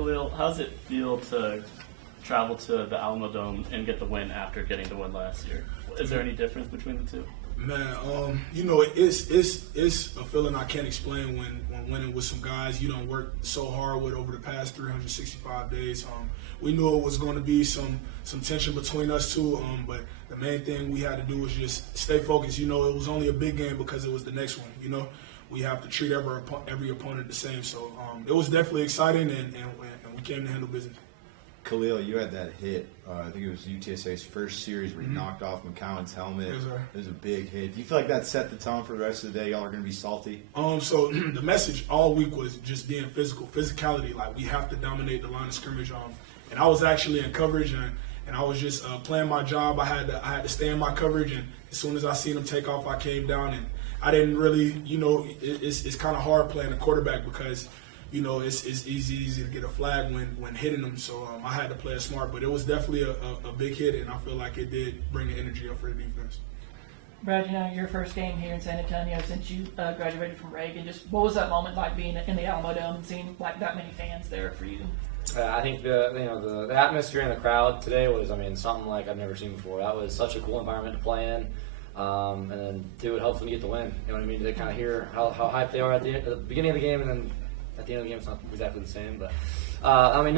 Kalil, how does it feel to travel to the Alamo Dome and get the win after getting the win last year? Is there any difference between the two? Man, it's a feeling I can't explain when winning with some guys you don't work so hard with over the past 365 days. We knew it was going to be some tension between us two, but the main thing we had to do was just stay focused. It was only a big game because it was the next one. We have to treat every opponent the same. So it was definitely exciting, and we came to handle business. Kalil, you had that hit. I think it was UTSA's first series where you knocked off McCowan's helmet. Yes, sir. It was a big hit. Do you feel like that set the tone for the rest of the day? Y'all are going to be salty? So the message all week was just being physicality. Like, we have to dominate the line of scrimmage. And I was actually in coverage, and I was just playing my job. I had to stay in my coverage, and as soon as I seen them take off, I came down, and I didn't really, it's kind of hard playing a quarterback because it's easy to get a flag when hitting them. So I had to play it smart, but it was definitely a big hit, and I feel like it did bring the energy up for the defense. Brad, your first game here in San Antonio since you graduated from Reagan, just what was that moment like being in the Alamo Dome and seeing like that many fans there for you? I think the atmosphere and the crowd today was, something like I've never seen before. That was such a cool environment to play in. And then, too, it helps when you get the win. You know what I mean? To kind of hear how hyped they are at the beginning of the game, and then at the end of the game, it's not exactly the same. But I'm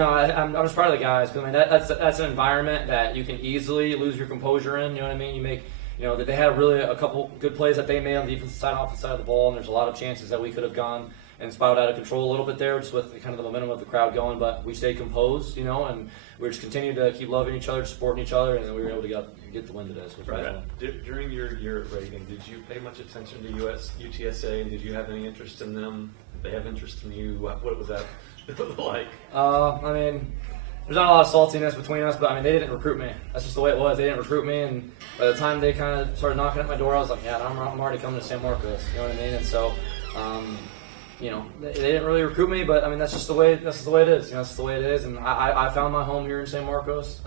just proud of the guys. Because that's an environment that you can easily lose your composure in. You know what I mean? You make that they had really a couple good plays that they made on the defensive side, offensive side of the ball, and there's a lot of chances that we could have gone and spiraled out of control a little bit there, just with kind of the momentum of the crowd going. But we stayed composed, and we just continued to keep loving each other, supporting each other, and then we were able to get the win today. So during your year at Reagan, did you pay much attention to UTSA, and did you have any interest in them? Did they have interest in you? What was that like? There's not a lot of saltiness between us, but they didn't recruit me. That's just the way it was. They didn't recruit me, and by the time they kind of started knocking at my door, I was like, yeah, I'm already coming to San Marcos. You know what I mean? And so, they didn't really recruit me, but that's just the way. That's the way it is. That's the way it is. And I found my home here in San Marcos.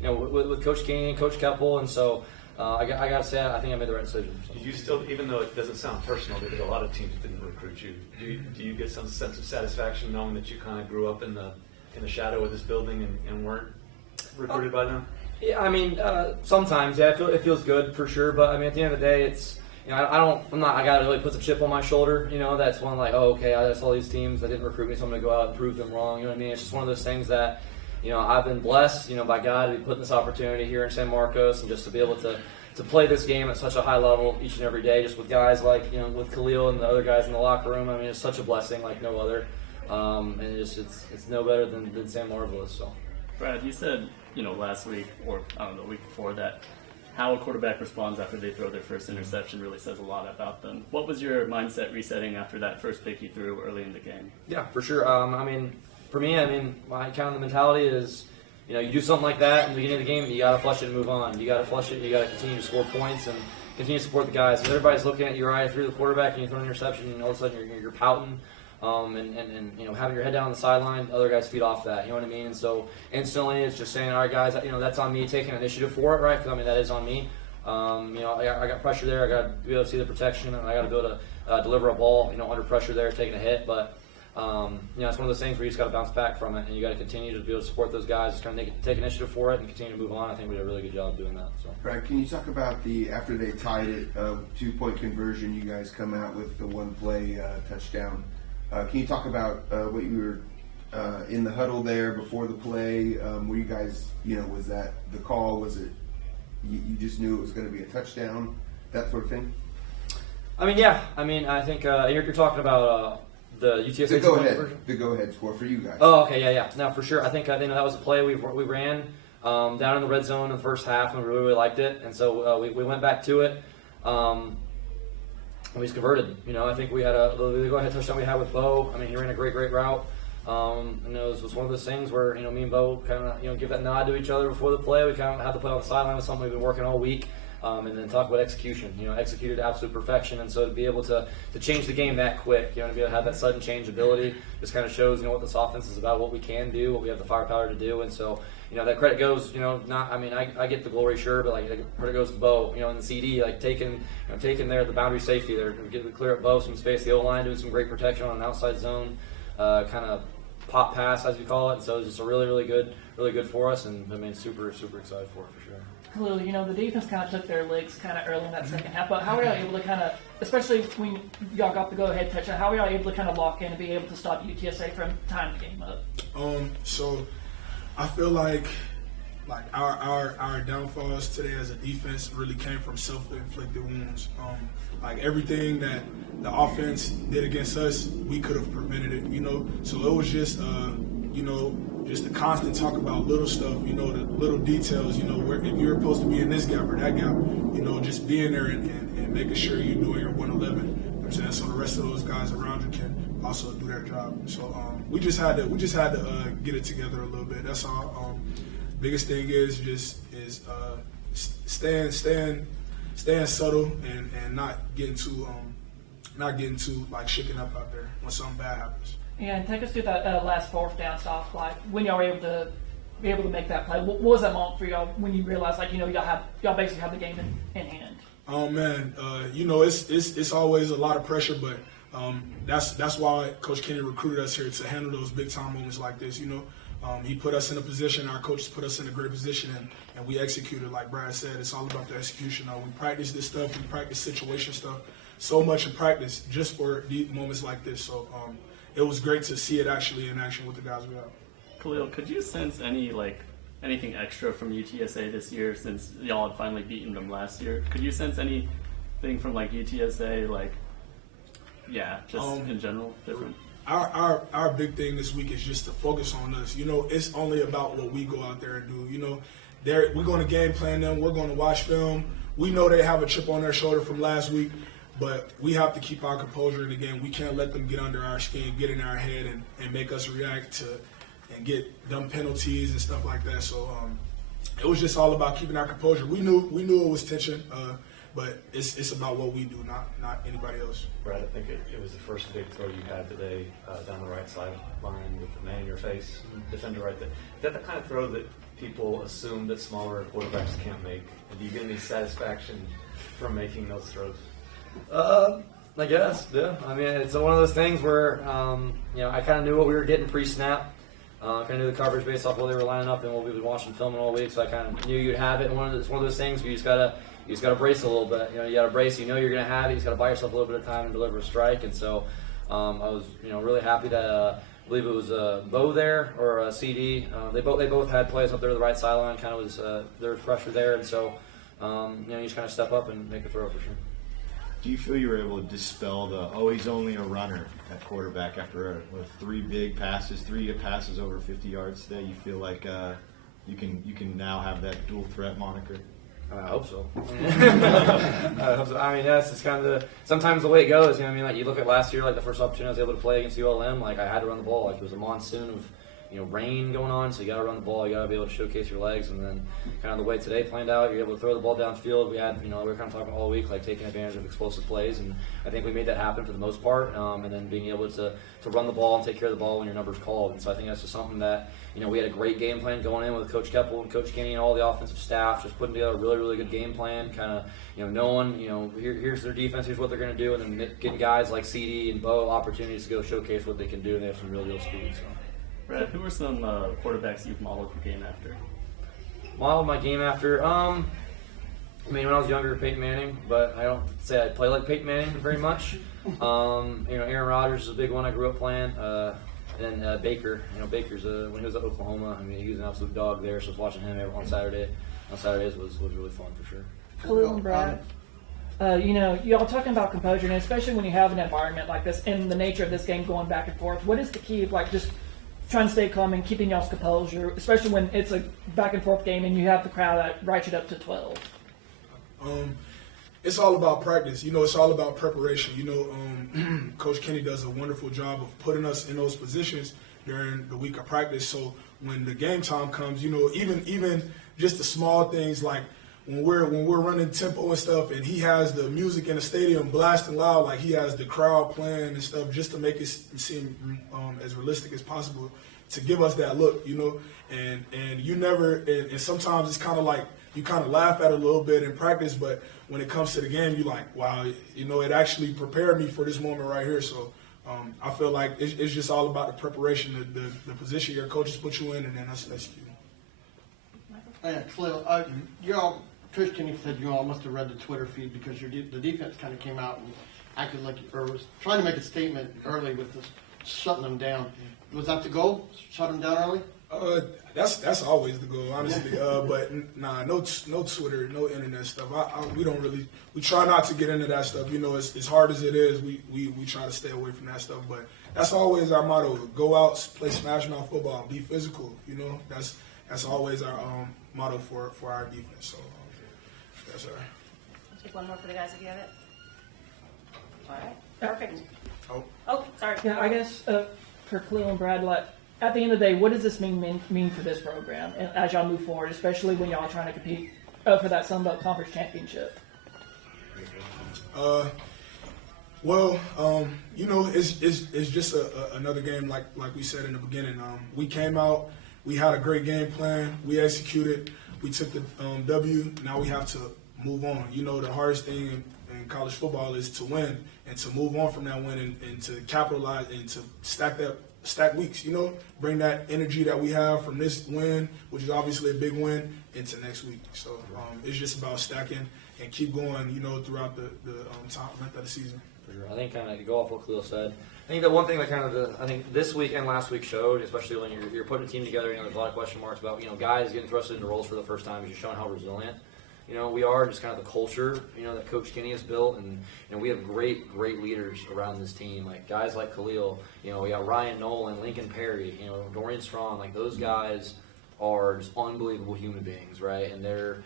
With Coach King and Coach Keppel, and so I got to say, I think I made the right decision. So. Do you still, even though it doesn't sound personal, because a lot of teams didn't recruit you, do you get some sense of satisfaction knowing that you kind of grew up in the shadow of this building and weren't recruited by them? Yeah, sometimes, yeah, it feels good for sure. But at the end of the day, it's. I got to really put some chip on my shoulder. That's one like, oh, okay, I saw these teams that didn't recruit me, so I'm going to go out and prove them wrong. You know what I mean? It's just one of those things that, I've been blessed, by God to be put in this opportunity here in San Marcos, and just to be able to play this game at such a high level each and every day, just with guys like, with Kalil and the other guys in the locker room. It's such a blessing like no other. And it's no better than San Marvelous. So, Brad, you said, last week, or I don't know, the week before that, how a quarterback responds after they throw their first interception really says a lot about them. What was your mindset resetting after that first pick you threw early in the game? Yeah, for sure. For me, my kind of the mentality is, you do something like that in the beginning of the game, you got to flush it and move on. You got to flush it. You got to continue to score points and continue to support the guys. When everybody's looking at you right through the quarterback and you throw an interception, and all of a sudden you're pouting. And having your head down on the sideline, other guys feed off that. You know what I mean? And so instantly, it's just saying, all right, guys, that's on me taking initiative for it, right? Because that is on me. I got pressure there. I got to be able to see the protection, and I got to be able to deliver a ball, under pressure there, taking a hit. But it's one of those things where you just got to bounce back from it, and you got to continue to be able to support those guys, just kind of take initiative for it, and continue to move on. I think we did a really good job doing that. So. Brad, can you talk about after they tied it, 2-point conversion? You guys come out with the one-play touchdown. Can you talk about what you were in the huddle there before the play? Were you guys, was that the call? Was it you just knew it was going to be a touchdown, that sort of thing? Yeah. I think you're talking about the UTSA the go-ahead score for you guys. Oh, okay, yeah. No, for sure. I think that was a play we ran down in the red zone in the first half, and we really liked it. And so we went back to it. We just converted. I think we had the go-ahead touchdown we had with Bo. He ran a great route. And it was one of those things where, me and Bo kind of, give that nod to each other before the play. We kind of had the play on the sideline with something we've been working all week. And then talk about execution, executed to absolute perfection. And so to be able to change the game that quick, to be able to have that sudden change ability, just kind of shows, what this offense is about, what we can do, what we have the firepower to do. And so, that credit goes, I get the glory, sure, but credit goes to Bo, in the CD, taking there the boundary safety there, getting clear up Bo some space, the O-line doing some great protection on an outside zone, kind of pop pass, as we call it. And so it was just a really good for us, and I mean, super excited for it for sure. Kalil, you know, the defense kind of took their licks kind of early in that second half, but how were y'all able to kind of, especially when y'all got the go-ahead touchdown, how were y'all able to kind of lock in and be able to stop UTSA from tying the game up? So I feel like our downfalls today as a defense really came from self-inflicted wounds. Like everything that the offense did against us, we could have prevented it, you know. So it was just, you know, just the constant talk about little stuff, you know, the little details, you know, where if you're supposed to be in this gap or that gap, you know, just being there and making sure you're doing your 111. You know what I'm saying? So the rest of those guys around you can also do their job. So we just had to get it together a little bit. That's all. Biggest thing is staying subtle and not getting too like shaken up out there when something bad happens. Yeah, and take us through that last fourth down stop, like when y'all were able to make that play. What was that moment for y'all when you realized, like, you know, y'all basically have the game in hand? Oh man, you know, it's always a lot of pressure, but that's why Coach Kenny recruited us here to handle those big time moments like this. You know, he put us in a position. Our coaches put us in a great position, and we executed. Like Brad said, it's all about the execution. We practice this stuff. We practice situation stuff so much in practice just for these moments like this. So it was great to see it actually in action with the guys we have. Kalil, could you sense anything extra from UTSA this year since y'all had finally beaten them last year? Could you sense anything from like UTSA, like, yeah, just in general different? Our big thing this week is just to focus on us. You know, it's only about what we go out there and do. You know, we're going to game plan them. We're going to watch film. We know they have a chip on their shoulder from last week, but we have to keep our composure in the game. We can't let them get under our skin, get in our head, and make us react to and get dumb penalties and stuff like that. So it was just all about keeping our composure. We knew it was tension, but it's about what we do, not anybody else. Brad, I think it was the first big throw you had today down the right sideline with the man in your face, defender right there. Is that the kind of throw that people assume that smaller quarterbacks can't make? And do you get any satisfaction from making those throws? I guess, yeah. I mean, it's one of those things where, you know, I kind of knew what we were getting pre-snap. Kind of knew the coverage based off where they were lining up and what we've been watching filming all week, so I kind of knew you'd have it. And it's one of those things where you just gotta brace a little bit. You know, you gotta brace. You know you're gonna have it. You just gotta buy yourself a little bit of time and deliver a strike. And so I was, you know, really happy that I believe it was Bo there or a CD. They both had plays up there to the right sideline. Kind of was there was pressure there, and so you know, you just kind of step up and make a throw for sure. Do you feel you were able to dispel he's only a runner at quarterback after three passes over 50 yards today? You feel like you can now have that dual threat moniker? I hope so. I hope so. I mean, yes, it's kind of sometimes the way it goes. You know, I mean, like you look at last year, like the first opportunity I was able to play against ULM, like I had to run the ball. Like it was a monsoon of, you know, rain going on, so you got to run the ball. You got to be able to showcase your legs, and then kind of the way today planned out, you're able to throw the ball downfield. We were kind of talking all week, like taking advantage of explosive plays, and I think we made that happen for the most part. And then being able to run the ball and take care of the ball when your number's called. And so I think that's just something that, you know, we had a great game plan going in with Coach Keppel and Coach Kenny and all the offensive staff, just putting together a really good game plan. Kind of, you know, knowing, you know, here's their defense, here's what they're going to do, and then getting guys like CD and Bo opportunities to go showcase what they can do, and they have some real speed. So. Brad, who are some quarterbacks you've modeled your game after? Modeled my game after? I mean, when I was younger, Peyton Manning, but I don't say I play like Peyton Manning very much. You know, Aaron Rodgers is a big one I grew up playing. And then Baker, you know, Baker's when he was at Oklahoma, I mean, he was an absolute dog there. So watching him on Saturdays was really fun for sure. Kalil and Brad, you know, y'all talking about composure, and especially when you have an environment like this and the nature of this game going back and forth. What is the key of like just trying to stay calm and keeping y'all's composure, especially when it's a back and forth game and you have the crowd that writes it up to 12? It's all about practice. You know, it's all about preparation. You know, Coach Kenny does a wonderful job of putting us in those positions during the week of practice. So when the game time comes, you know, even just the small things like when we're running tempo and stuff, and he has the music in the stadium blasting loud, like he has the crowd playing and stuff, just to make it seem as realistic as possible, to give us that look, you know. And you never, and sometimes it's kind of like you kind of laugh at it a little bit in practice, but when it comes to the game, you're like, wow, you know, it actually prepared me for this moment right here. So I feel like it's just all about the preparation, the position your coaches put you in, and then that's executing. Yeah, Kalil, Coach Kenny said you all must have read the Twitter feed because the defense kind of came out and acted like, or was trying to make a statement early with this, shutting them down. Was that the goal? Shut them down early? That's always the goal, honestly. But nah, no Twitter, no internet stuff. We try not to get into that stuff. You know, as hard as it is, we try to stay away from that stuff. But that's always our motto: go out, play smash mouth football, be physical. You know, that's always our motto for our defense. So that's all right. I'll take one more for the guys if you have it. All right, perfect. Oh, Sorry. Yeah, I guess for Kalil and Brad, like, at the end of the day, what does this mean for this program and as y'all move forward, especially when y'all are trying to compete for that Sun Belt Conference championship? Well, you know, it's just another game like we said in the beginning. We came out, we had a great game plan, we executed, we took the W. Now we have to move on. You know, the hardest thing in college football is to win and to move on from that win and to capitalize and to stack weeks, you know, bring that energy that we have from this win, which is obviously a big win, into next week. So it's just about stacking and keep going, you know, throughout the top length of the season. For sure. I think kind of to go off what Kalil said. I think the one thing that kind of I think this week and last week showed, especially when you're putting a team together, you know, there's a lot of question marks about, you know, guys getting thrusted into roles for the first time. You're showing how resilient, you know, we are, just kind of the culture, you know, that Coach Kenny has built, and we have great leaders around this team, like guys like Kalil, you know, we got Ryan Nolan, Lincoln Perry, you know, Dorian Strong, like those guys are just unbelievable human beings, right? And they're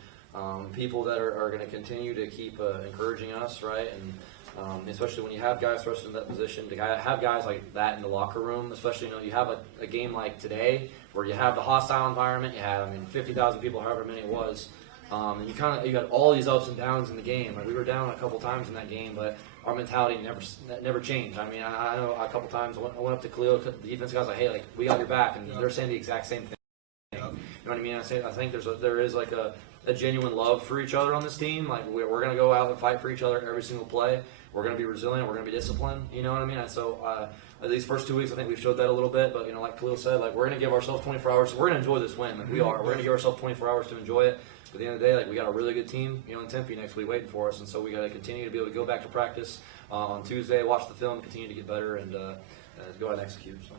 people that are going to continue to keep encouraging us, right? And especially when you have guys thrust in that position, to have guys like that in the locker room, especially, you know, you have a game like today where you have the hostile environment, you have, 50,000 people, however many it was, and you got all these ups and downs in the game. Like, we were down a couple times in that game, but our mentality never changed. I mean, I know a couple times I went up to Kalil, the defense guys, like, hey, like, we got your back, and they're saying the exact same thing. You know what I mean? I think there is like a genuine love for each other on this team. Like, we're going to go out and fight for each other every single play. We're going to be resilient. We're going to be disciplined. You know what I mean? And so these first 2 weeks, I think we've showed that a little bit. But, you know, like Kalil said, like, we're going to give ourselves 24 hours. We're going to enjoy this win. Like, we are. We're going to give ourselves 24 hours to enjoy it. But at the end of the day, like, we got a really good team, you know, in Tempe next week waiting for us. And so we got to continue to be able to go back to practice on Tuesday, watch the film, continue to get better, and go out and execute. So.